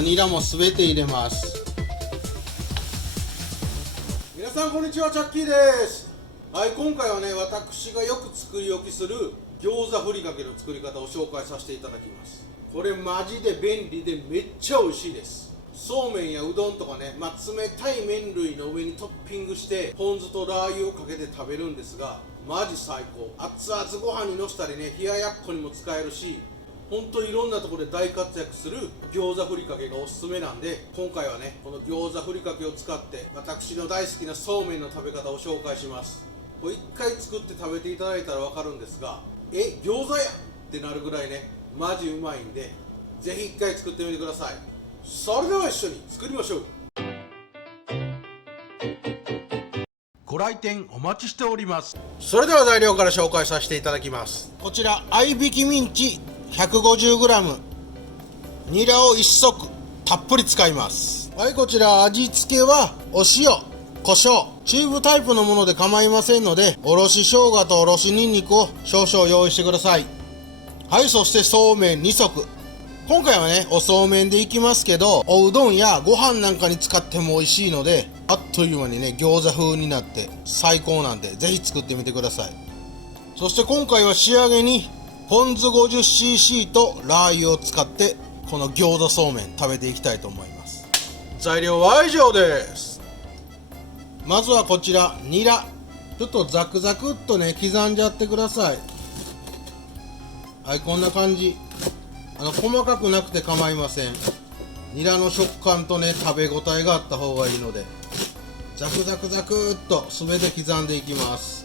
ニラもすべて入れます。皆さんこんにちは、チャッキーです。はい、今回はね、私がよく作り置きする餃子ふりかけの作り方を紹介させていただきます。これマジで便利でめっちゃ美味しいです。そうめんやうどんとかね、冷たい麺類の上にトッピングしてポン酢とラー油をかけて食べるんですが、マジ最高。熱々ご飯にのせたりね、冷ややっこにも使えるし、ほんといろんなところで大活躍する餃子ふりかけがおすすめなんで、今回はねこの餃子ふりかけを使って私の大好きなそうめんの食べ方を紹介します。これ一回作って食べていただいたら分かるんですが、餃子やってなるぐらいねマジうまいんで、ぜひ一回作ってみてください。それでは一緒に作りましょう。ご来店お待ちしております。それでは材料から紹介させていただきます。こちら合いびきミンチ 150g、 ニラを1足たっぷり使います。はい、こちら味付けはお塩、胡椒、チューブタイプのもので構いませんので、おろし生姜とおろしニンニクを少々用意してください。はい、そしてそうめん2足。今回はねおそうめんでいきますけど、おうどんやご飯なんかに使っても美味しいので、あっという間にね餃子風になって最高なんで、ぜひ作ってみてください。そして今回は仕上げにポン酢 50cc とラー油を使ってこの餃子そうめん食べていきたいと思います。材料は以上です。まずはこちらニラ、ちょっとザクザクっとね刻んじゃってください。はい、こんな感じ。細かくなくて構いません。ニラの食感とね食べ応えがあった方がいいので、ザクザクザクっと全て刻んでいきます。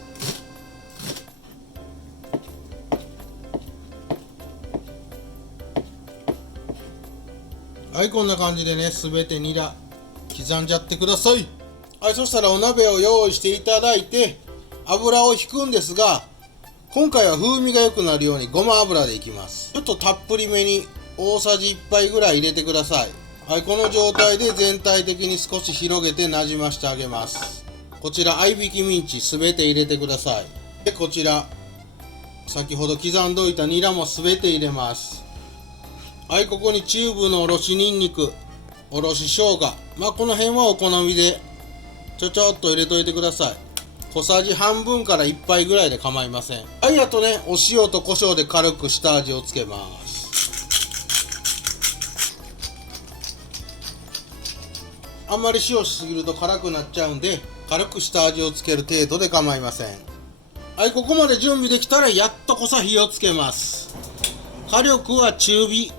はい、こんな感じでね全てニラ刻んじゃってください。はい、そしたらお鍋を用意していただいて油を引くんですが、今回は風味が良くなるようにごま油でいきます。ちょっとたっぷりめに大さじ1杯ぐらい入れてください。はい、この状態で全体的に少し広げてなじましてあげます。こちら合いびきミンチすべて入れてください。でこちら先ほど刻んどいたニラもすべて入れます。はい、ここにチューブのおろしニンニク、おろし生姜、この辺はお好みでちょっと入れといてください。小さじ半分から1杯ぐらいで構いません。はい、あとねお塩と胡椒で軽く下味をつけます。あんまり塩しすぎると辛くなっちゃうんで、軽く下味をつける程度で構いません。はい、ここまで準備できたらやっとこさ火をつけます。火力は中火。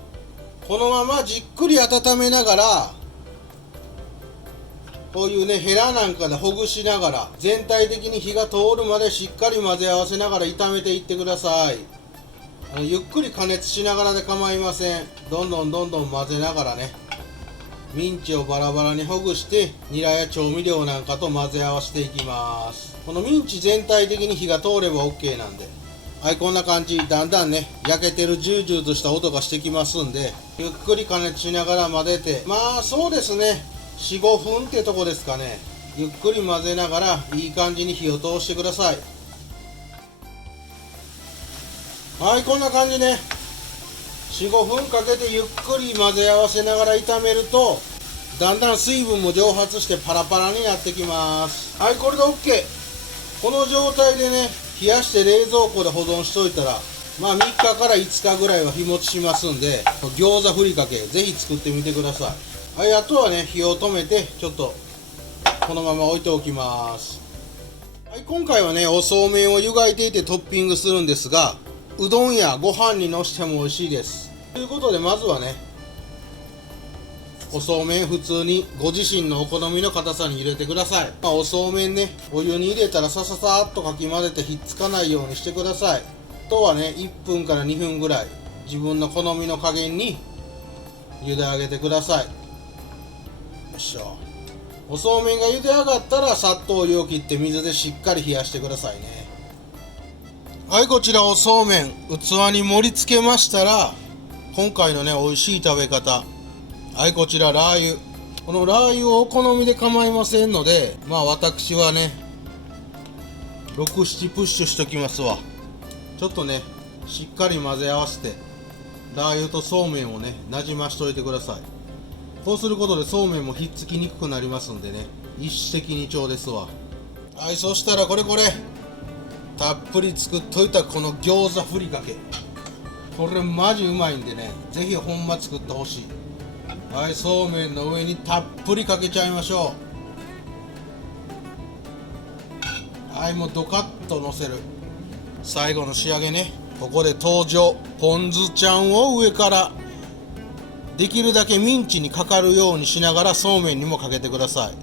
このままじっくり温めながら、こういうねヘラなんかでほぐしながら全体的に火が通るまでしっかり混ぜ合わせながら炒めていってください。ゆっくり加熱しながらで構いません。どんどん混ぜながらね、ミンチをバラバラにほぐしてニラや調味料なんかと混ぜ合わせていきます。このミンチ全体的に火が通れば OK なんで、はい、こんな感じ。だんだんね焼けてるジュージューとした音がしてきますんで、ゆっくり加熱しながら混ぜて、そうですね 4,5 分ってとこですかね。ゆっくり混ぜながらいい感じに火を通してください。はい、こんな感じね 4,5 分かけてゆっくり混ぜ合わせながら炒めると、だんだん水分も蒸発してパラパラになってきます。はい、これで OK。 この状態でね冷やして冷蔵庫で保存しといたら3日から5日ぐらいは日持ちしますんで、餃子ふりかけぜひ作ってみてください。はい、あとはね火を止めてちょっとこのまま置いておきます。はい、今回はねおそうめんを湯がいていてトッピングするんですが、うどんやご飯にのしても美味しいです。ということでまずはねおそうめん普通にご自身のお好みの硬さに入れてください。おそうめんねお湯に入れたらさっとかき混ぜてひっつかないようにしてください。あとはね1分から2分ぐらい自分の好みの加減に茹で上げてください。よいしょ。おそうめんが茹で上がったらさっとお湯を切って水でしっかり冷やしてくださいね。はい、こちらおそうめん器に盛り付けましたら、今回のね美味しい食べ方、はい、こちらラー油。このラー油をお好みで構いませんので、私はね6、7プッシュしときますわ。ちょっとねしっかり混ぜ合わせてラー油とそうめんをねなじましといてください。こうすることでそうめんもひっつきにくくなりますんでね、一石二鳥ですわ。はい、そしたらこれたっぷり作っといたこの餃子ふりかけ、これマジうまいんでね、ぜひほんま作ってほしい。はい、そうめんの上にたっぷりかけちゃいましょう。はい、もうドカッとのせる。最後の仕上げね、ここで登場、ポン酢ちゃんを上からできるだけミンチにかかるようにしながらそうめんにもかけてください。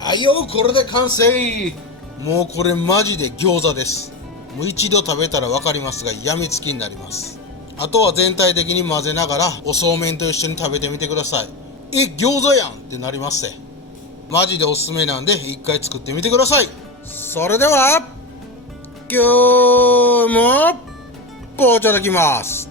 はいよ、これで完成。もうこれマジで餃子です。もう一度食べたら分かりますが、やみつきになります。あとは全体的に混ぜながらおそうめんと一緒に食べてみてください。餃子やんってなりますね。マジでおすすめなんで一回作ってみてください。それでは今日もいただきます。